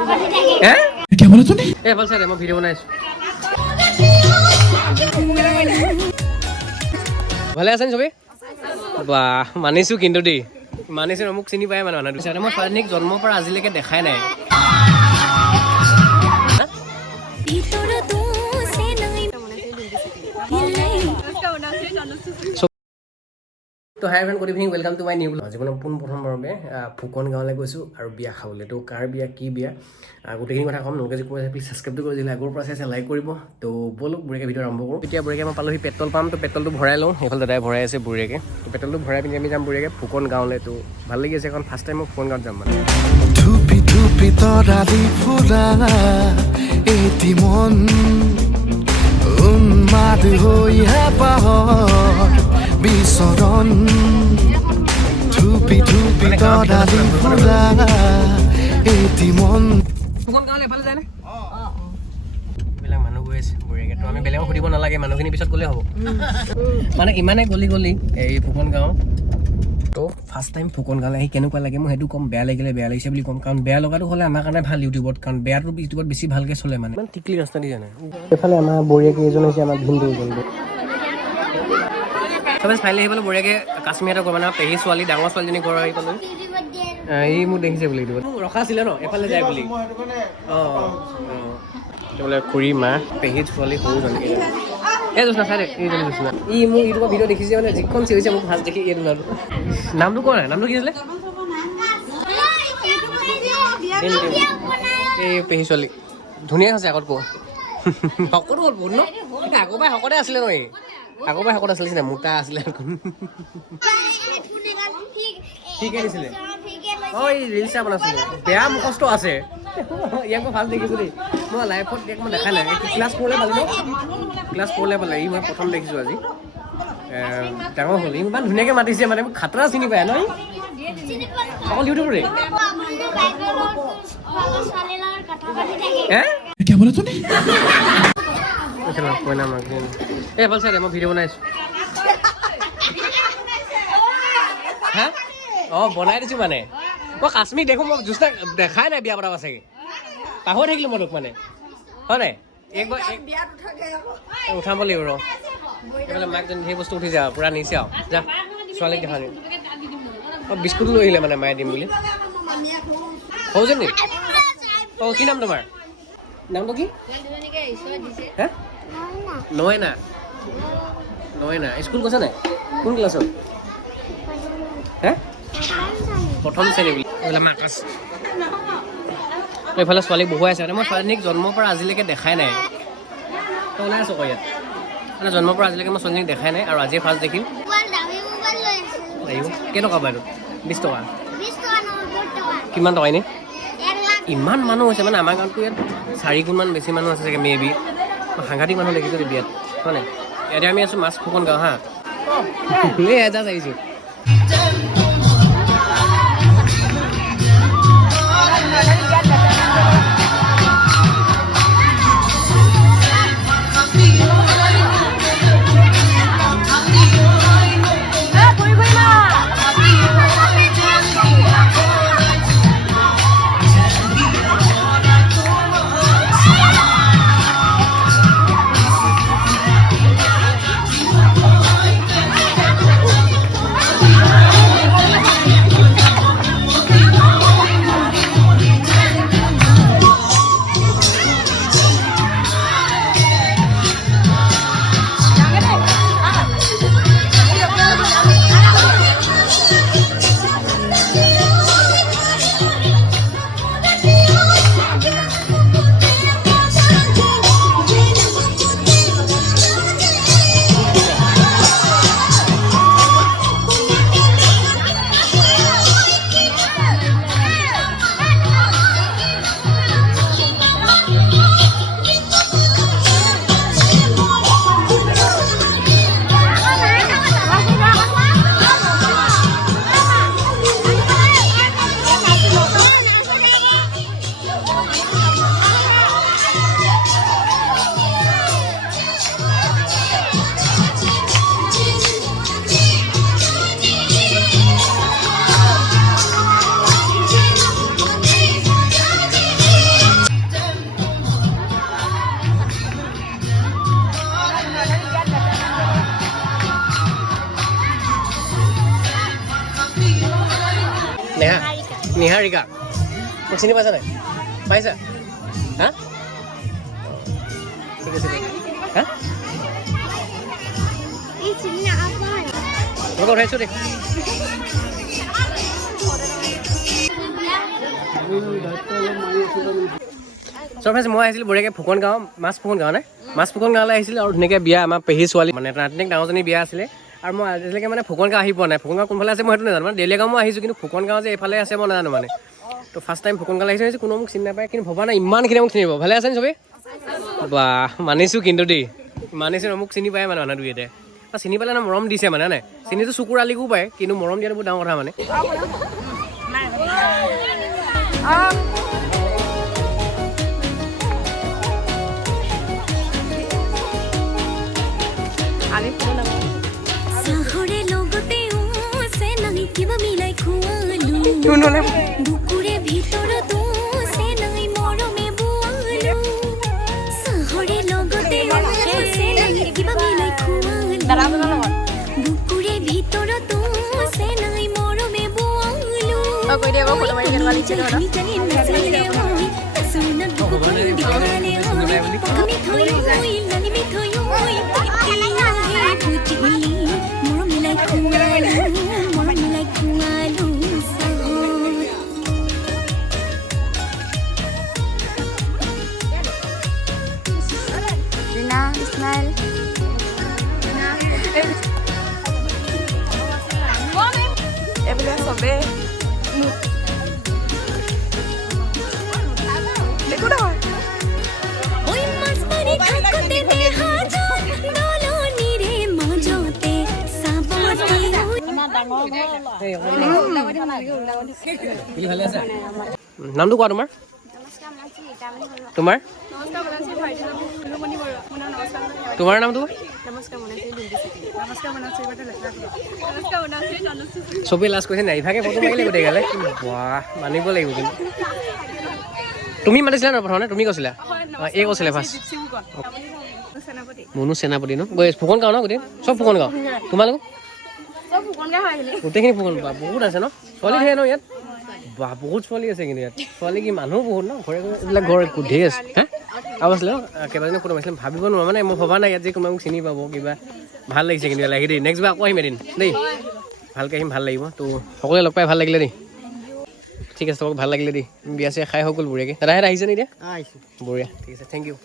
क्या बोला तूने? ए बोल सर मैं वीडियो बनाइছো ভালে আছেন সবে বাহ মানিছো কিন্তু দেই মানিছো মোক চিনি পায় মানে মানুহ দিছে মই ফানিক জন্মৰ পৰা আজিলৈকে দেখাই নাই তো hi friend good evening welcome to my new blog জীৱনৰ প্ৰথমবাৰবে ফুকন গাঁৱলৈ গৈছোঁ আৰু বিয়া খাবলৈ তো কাৰ বিয়া কি বিয়া গোটেইখিনি কথা ক'ম নলকে যি কৈ প্লিজ ছাবস্ক্ৰাইবটো কৰি দিলে আগৰ পৰা চাইছে লাইক কৰিব তো বলক বুঢ়ীকে ভিডিঅ' আৰম্ভ কৰোঁ এতিয়া বুঢ়ীকে মই পালোহি পেট্ৰল পাম্প তো পেট্ৰলটো ভৰাই লওঁ সেইফালে দাদাই ভৰাই আছে বুঢ়ীকে তো পেট্ৰলটো ভৰাই পিনি আমি যাম বুঢ়ীকে ফুকন গাঁৱলৈ তো ভাল লাগি আছে কাৰণ ফাৰ্ষ্ট টাইম মই ফুকন গাঁৱত যাম মানে ধুপি ধুপি তৰালি ফুলা এটি মন উন্মাদ হৈ হেঁপাহৰ বিচৰণ ধুপি ধুপি তৰালি ফুলা এটি মন ফুকন গাঁৱলৈ এফালে যায়নে এইবিলাক মানুহ গৈ আছে বুঢ়ীকে তো আমি বেলেগক সুধিব নালাগে মানুহখিনি পিছত গ'লে হ'ব মানে ইমানে গলি গলি এই ফুকন গাঁও তো ফাৰ্ষ্ট টাইম ফুকন গাঁৱলৈ আহি কেনেকুৱা লাগে মই সেইটো ক'ম বেয়া লাগিলে বেয়া লাগিছে বুলি ক'ম কাৰণ বেয়া লগাটো হ'লে আমাৰ কাৰণে ভাল ইউটিউবত কাৰণ বেয়াটো ইউটিউবত বেছি ভালকৈ চলে মানে ইমান টিকলি ৰাস্তা দি জানে এইফালে আমাৰ বঢ়িয়াকৈ এজন হৈছে আমাৰ ভিন্দু এজন চবে ফাইনেলি আহিবলৈ বঢ়িয়াকৈ কাশ্মীৰত মানে পেহী ছোৱালী ডাঙৰ ছোৱালীজনী ঘৰ আহি পালোঁ এই মোক দেখিছে বুলি ইউটিউবত মোক ৰখা আছিলে ন এফালে যায় বুলি বোলে খুৰী মা পেহী ছোৱালী সৰু জনী এই জোচনা চাই দে এইজনী জোচনা ই মোক ইউটিউবৰ ভিডিঅ' দেখিছে মানে যিখন চিঞৰিছে মোক ফাৰ্ষ্ট দেখি এইটো ল'ৰাটো নামটো কোৱা নাই নামটো কি আছিলে এই পেহী ছোৱালী ধুনীয়া হৈছে আগত কোৱা শকতো হ'ল বহুত ন আগৰ পৰাই শকতে আছিলে ন এই আগৰ পৰাই শকত আছিলে নিচিনা মোটা আছিলে ঠিকে দিছিলে ঐ ৰিলচ এটা বনাইছিলে বেয়া মুখস্থ আছে ইয়াক মই ফাৰ্ষ্ট দেখিছোঁ দেই মই লাইফত ইয়াক মই দেখা নাই ক্লাছ 4 পালোঁ ন ক্লাছ 4 পালে ই মই প্ৰথম দেখিছোঁ আজি ডাঙৰ হ'ল ইমান ধুনীয়াকৈ মাতিছে মানে মোক খাতৰা চিনি পায় ন অকল ইউটিউবৰে क्या बोला तूने? এই বল চাই মই ভিডিঅ' বনাইছোঁ হা অঁ বনাই দিছোঁ মানে মই কাশ্মীৰ দেখোঁ মই জোচনা দেখাই নাই বিয়া পতা চাগে পাহৰি থাকিলোঁ মই তোক মানে হয় নাই একবাৰ উঠাব লাগিব ৰ এইফালে মাকজনী সেই বস্তু উঠি যা পূৰা নিছে আৰু যা ছোৱালীক দেখা নাই অঁ বিস্কুটো লৈ আহিলে মানে মায়ে দিম বুলি সৌজনী নি অঁ কি নাম তোমাৰ নামটো কি হে নয়না নয়না স্কুল গৈছে নাই কোন ক্লাছত হে প্ৰথম শ্ৰেণী বুলি এইফালে মাকাছ এইফালে ছোৱালী বহুৱাই আছে মানে মই ছোৱালীজনীক জন্মৰ পৰা আজিলৈকে দেখাই নাই তই ওলাই আছোঁ আকৌ ইয়াত মানে জন্মৰ পৰা আজিলৈকে মই ছোৱালীজনীক দেখাই নাই আৰু আজিয়ে ফাৰ্ষ্ট দেখিম লাগিব কেইটকা বাৰু 20 টকা কিমান টকা এনেই ইমান মানুহ হৈছে মানে আমাৰ গাঁৱততো ইয়াত 4 গুণমান বেছি মানুহ আছে চাগে মেবি সাংঘাতিক মানুহ দেখিছোঁ বিয়াত হয় নাই এতিয়া আমি আছোঁ মাছ ফুকন গাঁও হা এই এজাজ আহিছোঁ নেহা নিহাৰিকা মোক চিনি পাইছা নাই পাইছা হা ঠিক আছে হা তোক উঠাইছোঁ দেই চব ফ্ৰেণ্ডছ মই আহিছিলোঁ বঢ়িয়াকৈ ফুকন গাঁও মাছ ফুকন গাঁও নে মাছ ফুকন গাঁৱলৈ আহিছিলোঁ আৰু ধুনীয়াকৈ বিয়া আমাৰ পেহী ছোৱালী মানে নাতিনীক ডাঙৰজনী বিয়া আছিলে আৰু মই আজিলৈকে মানে ফুকন গাঁও আহি পোৱা নাই ফুকন গাঁও কোনফালে আছে মই সেইটো নাজানো মানে ডেইলি গাঁও মই আহিছোঁ কিন্তু ফুকন গাঁও যে এইফালে আছে মই নাজানো মানে তো ফাৰ্ষ্ট টাইম ফুকন গাঁও আহিছোঁ কোনো মোক চিনি নাপায় কিন্তু ভবা নাই ইমানখিনি মোক চিনিব ভালে আছে নি চবেই বাহ মানিছোঁ কিন্তু দেই মানিছোঁ মোক চিনি পায় মানে মানুহ দুই এটাই চিনি পালে না মৰম দিছে মানে নাই চিনিটো চকুৰ আলিকো পায় কিন্তু মৰম দিয়াটো বহুত ডাঙৰ কথা মানে নামটো কোৱা তোমাৰ তোমাৰ তোমাৰ নামটো চবেই লাষ্ট কৈছে নাই ইভাগে ফটো মাৰিলে গোটেই গালে বাহ মানিব লাগিব কিন্তু তুমি মাতিছিলা ন প্ৰথমে তুমি কৈছিলা এই কৈছিলে ফাৰ্ষ্ট মনু সেনাপতি ন ফুকন গাঁও ন গোটেই চব ফুকন গাঁও তোমালোক গোটেইখিনি ফুকন বা বহুত আছে ন ছোৱালী ধেৰ ন ইয়াত বা বহুত ছোৱালী আছে কিন্তু ইয়াত ছোৱালী কি মানুহ বহুত ন ঘৰে ঘৰে এইবিলাক ঘৰ ধেৰ আছে হা আৰু আছিলে কেইবাজনী ফটো মাৰিছিলে ভাবিব নোৱাৰো মানে মই ভবা নাই ইয়াত যে কোনোবা মোক চিনি পাব কিবা ভাল লাগিছে কিন্তু লাগে দেই নেক্সট বাৰ আকৌ আহিম এদিন দেই ভালকৈ আহিম ভাল লাগিব তো সকলোৱে লগ পাই ভাল লাগিলে দেই ঠিক আছে তোমাক ভাল লাগিলে দেই বিয়া চিয়া খাই হৈ গ'ল বঢ়িয়াকৈ দাদাহঁত আহিছে নি এতিয়া বঢ়িয়া ঠিক আছে থেংক ইউ